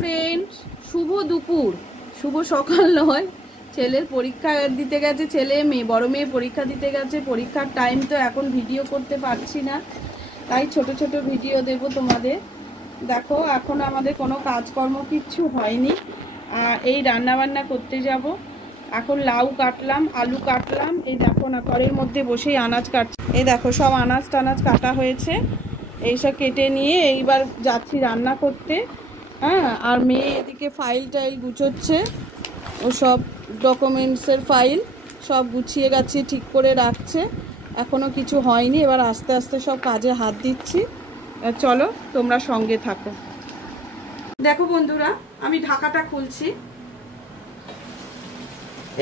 Friends, শুভ দুপুর, শুভ সকাল নয়। ছেলের পরীক্ষা দিতে গেছে, ছেলে মেয়ে, বড় মেয়ে পরীক্ষা দিতে গেছে। পরীক্ষার টাইম তো এখন ভিডিও করতে পারছি না, তাই ছোট ছোট ভিডিও দেব তোমাদের। দেখো এখন আমাদের কোনো কাজকর্ম কিচ্ছু হয়নি, আর এই রান্না বান্না করতে যাব। এখন লাউ কাটলাম, আলু কাটলাম, এই দেখো না ঘরের মধ্যে বসেই আনাজ কাটছি। এই দেখো সব আনাজ টানাজ কাটা হয়েছে, এইসব কেটে নিয়ে এইবার যাচ্ছি রান্না করতে। হ্যাঁ, আর মেয়ে এদিকে ফাইল টাইল গুছোচ্ছে, ও সব ডকুমেন্টসের ফাইল সব গুছিয়ে গাছিয়ে ঠিক করে রাখছে। এখনও কিছু হয়নি, এবার আস্তে আস্তে সব কাজে হাত দিচ্ছি। চলো তোমরা সঙ্গে থাকো। দেখো বন্ধুরা, আমি ঢাকাটা খুলছি,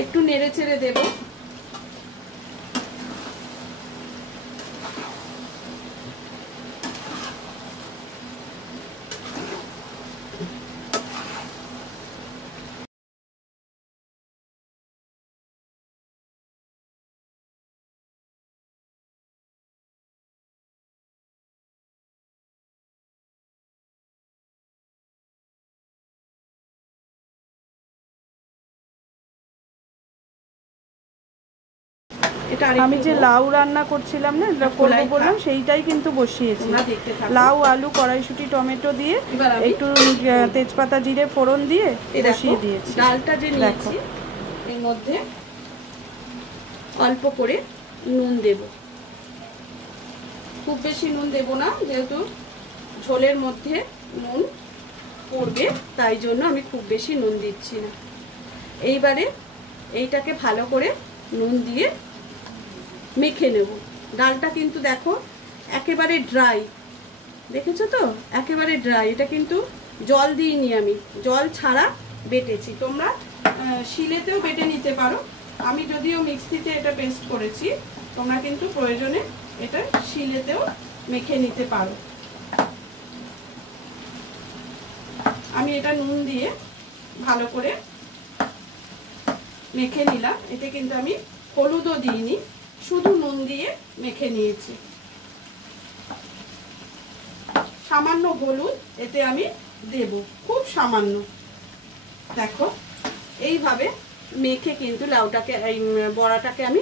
একটু নেড়ে চেড়ে দেবো। আমি যে লাউ রান্না করছিলাম না, এটা করবো বললাম, সেইটাই কিন্তু বসিয়েছি। লাউ, আলু, কড়াইশুঁটি, টমেটো দিয়ে একটু তেজপাতা জিরে ফোড়ন দিয়ে বসিয়ে দিয়েছি। ডালটা যে নিয়েছি এর মধ্যে অল্প করে নুন দেব, খুব বেশি নুন দেব না, যেহেতু ঝোলের মধ্যে নুন পড়বে, তাই জন্য আমি খুব বেশি নুন দিচ্ছি না। এইবারে এইটাকে ভালো করে নুন দিয়ে মেখে নেব। ডালটা কিন্তু দেখো একেবারে ড্রাই, দেখেছো তো, একেবারে ড্রাই। এটা কিন্তু জল দিইনি, আমি জল ছাড়া বেটেছি। তোমরা শিলেতেও বেটে নিতে পারো, আমি যদিও মিক্সিতে এটা পেস্ট করেছি, তোমরা কিন্তু প্রয়োজনে এটা শিলেতেও মেখে নিতে পারো। আমি এটা নুন দিয়ে ভালো করে মেখে নিলাম। এতে কিন্তু আমি হলুদও দিইনি, শুধু নুন দিয়ে মেখে নিয়েছি। সামান্য হলুদ এতে আমি দেব, খুব সামান্য। দেখো এইভাবে মেখে কিন্তু লাউটাকে, এই বড়াটাকে আমি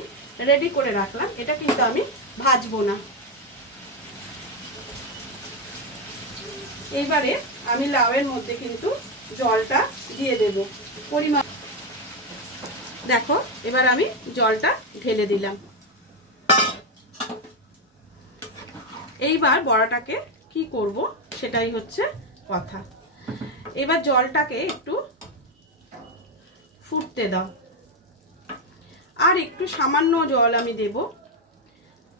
রেডি করে রাখলাম। এটা কিন্তু আমি ভাজবো না। এইবারে আমি লাউয়ের মধ্যে কিন্তু জলটা দিয়ে দেব পরিমাণ। দেখো এবার আমি জলটা ঢেলে দিলাম। এইবার বড়াটাকে কি করব সেটাই হচ্ছে কথা। এবার জলটাকে একটু ফুটতে দাও, আর একটু সামান্য জল আমি দেব,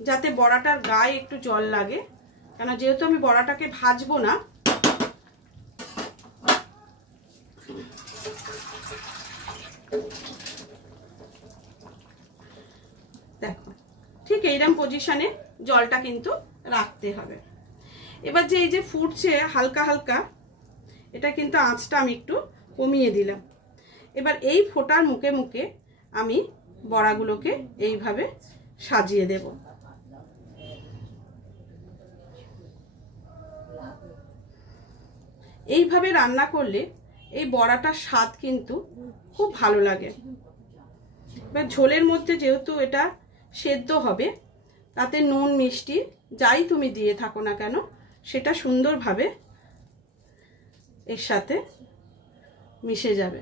যাতে বড়াটার গায়ে একটু জল লাগে, কেন যেহেতু আমি বড়াটাকে ভাজবো না। দেখো ঠিক এইরকম পজিশনে জলটা কিন্তু রাখতে হবে। এবার যে এই যে ফুটছে হালকা হালকা, এটা কিন্তু আঁচটা আমি একটু কমিয়ে দিলাম। এবার এই ফোটার মুখে মুখে আমি বড়াগুলোকে এইভাবে সাজিয়ে দেব। এইভাবে রান্না করলে এই বড়াটার স্বাদ কিন্তু খুব ভালো লাগে। এবার ঝোলের মধ্যে যেহেতু এটা সেদ্ধ হবে, তাতে নুন মিষ্টি যাই তুমি দিয়ে থাকো না কেন, সেটা সুন্দরভাবে এর সাথে মিশে যাবে।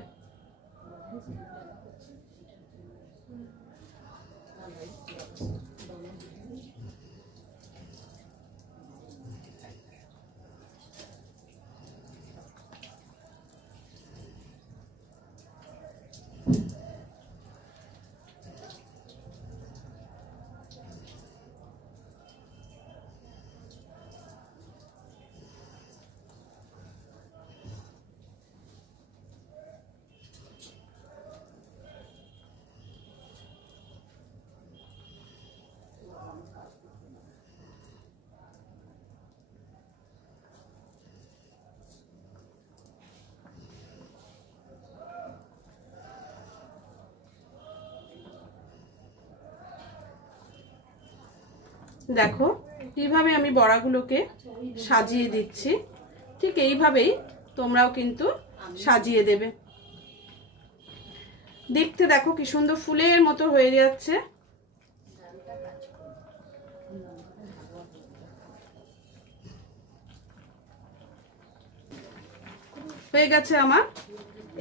দেখো কিভাবে আমি বড়াগুলোকে সাজিয়ে দিচ্ছি, ঠিক এইভাবেই তোমরাও কিন্তু সাজিয়ে দেবে। দেখতে দেখো কি সুন্দর ফুলের মতো হয়ে যাচ্ছে। হয়ে গেছে আমার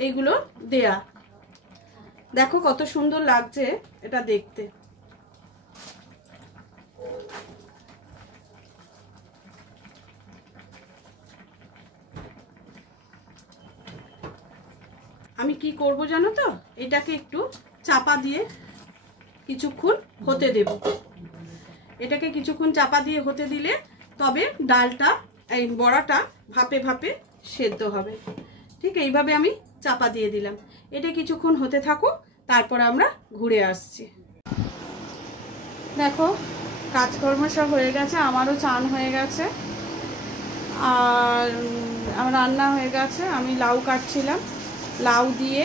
এইগুলো দেয়া। দেখো কত সুন্দর লাগছে এটা দেখতে। আমি কি করব জানো তো, এটাকে একটু চাপা দিয়ে কিছুক্ষণ হতে দেব। এটাকে কিছুক্ষণ চাপা দিয়ে হতে দিলে তবে ডালটা এই বড়াটা ভাপে ভাপে সেদ্ধ হবে। ঠিক এইভাবে আমি চাপা দিয়ে দিলাম। এটা কিছুক্ষণ হতে থাকো, তারপর আমরা ঘুরে আসছি। দেখো কাজকর্ম সব হয়ে গেছে, আমারও চান হয়ে গেছে আর আমার রান্না হয়ে গেছে। আমি লাউ কাটছিলাম, লাউ দিয়ে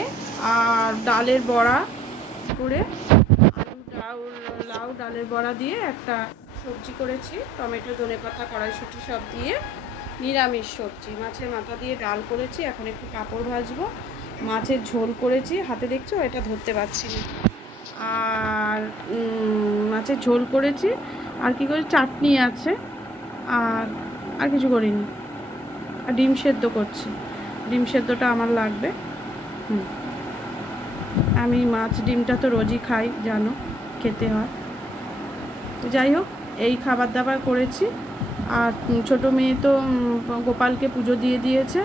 আর ডালের বড়া করে লাউ ডালের বড়া দিয়ে একটা সবজি করেছি, টমেটো ধনেপাতা কড়াইশুঁটি সব দিয়ে নিরামিষ সবজি। মাছের মাথা দিয়ে ডাল করেছি, এখন একটু কাপড় ভাজবো। মাছের ঝোল করেছি, হাতে দেখছো এটা ধরতে পারছি না। আর মাছের ঝোল করেছি, আর কি করে চাটনি আছে, আর কিছু করিনি। আর ডিম সেদ্ধ করছি, ডিম সেদ্ধটা আমার লাগবে। আমি মাছ ডিমটা তো রোজই খাই, জানো খেতে হয়। তো যাই হোক, এই খাবার দাবার করেছি। আর ছোটো মেয়ে তো গোপালকে পুজো দিয়ে দিয়েছে।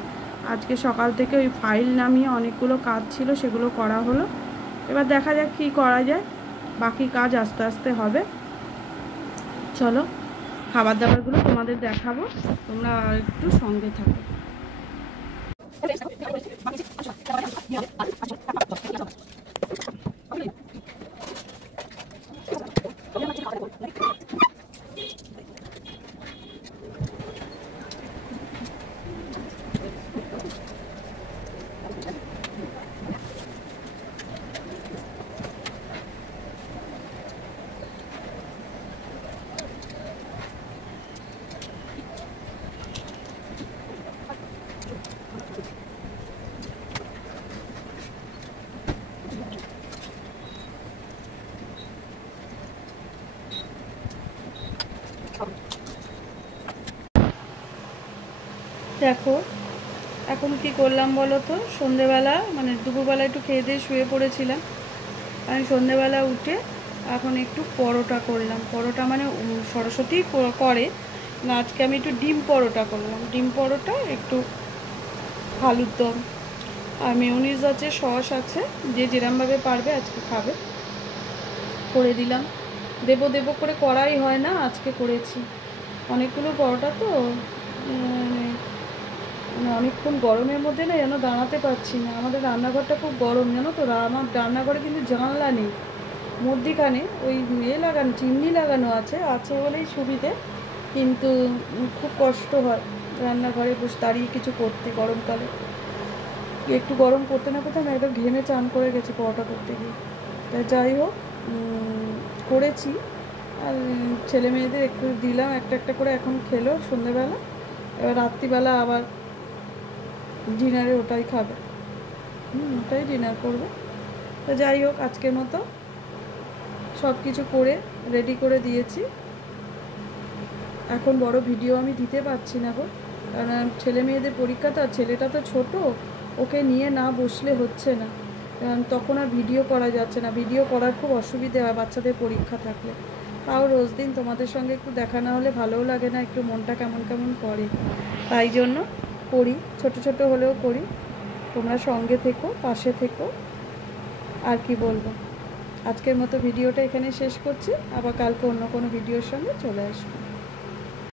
আজকে সকাল থেকে ওই ফাইল নামিয়ে অনেকগুলো কাজ ছিল, সেগুলো করা হলো। এবার দেখা যাক কী করা যায়, বাকি কাজ আস্তে আস্তে হবে। চলো খাবার দাবারগুলো তোমাদের দেখাবো, তোমরা একটু সঙ্গে থাকো। দেখো এখন কি করলাম বলো তো, সন্ধেবেলা মানে দুপুরবেলা একটু খেয়ে দিয়ে শুয়ে পড়েছিলাম। আমি সন্ধেবেলা উঠে এখন একটু পরোটা করলাম। পরোটা মানে সরস্বতী করে না, আজকে আমি একটু ডিম পরোটা করলাম। ডিম পরোটা, একটু আলুর দম আর মেয়োনিজ আছে, সস আছে, যে যেরমভাবে পারবে আজকে খাবে। করে দিলাম, দেবো দেবো করে করাই হয় না, আজকে করেছি। অনেকগুলো পরোটা তো মানে অনেকক্ষণ গরমের মধ্যে না যেন দাঁড়াতে পারছি না। আমাদের রান্নাঘরটা খুব গরম জানো তো। আমার রান্নাঘরে কিন্তু জানলা নেই, মধ্যিখানে ওই লাগানো, চিমনি লাগানো আছে বলেই সুবিধে, কিন্তু খুব কষ্ট হয় রান্নাঘরে বসে দাঁড়িয়ে কিছু করতে। গরমকালে একটু গরম করতে না করতে আমি একদম ঘেমে চান করে গেছি পরোটা করতে গিয়ে। তাই যাই হোক করেছি, আর ছেলে মেয়েদের একটু দিলাম একটা একটা করে, এখন খেলো সন্ধেবেলা। এবার রাত্রিবেলা আবার ডিনারে ওটাই খাবে, ওটাই ডিনার করবে। তো যাই হোক আজকের মতো সব কিছু করে রেডি করে দিয়েছি। এখন বড় ভিডিও আমি দিতে পারছি না গো, কারণ ছেলে মেয়েদের পরীক্ষা তো, আর ছেলেটা তো ছোট, ওকে নিয়ে না বসলে হচ্ছে না, কারণ তখন আর ভিডিও করা যাচ্ছে না। ভিডিও করার খুব অসুবিধে হয় বাচ্চাদের পরীক্ষা থাকলে। তাও রোজ দিন তোমাদের সঙ্গে একটু দেখা না হলে ভালোও লাগে না, একটু মনটা কেমন কেমন করে। তাই জন্য করি, ছোট ছোট হলেও করি। তোমরা সঙ্গে থেকো, পাশে থেকো। আর কি বলবো, আজকের মতো ভিডিওটা এখানে শেষ করছি। আবার কালকে অন্য কোনো ভিডিওর সঙ্গে চলে আসবো।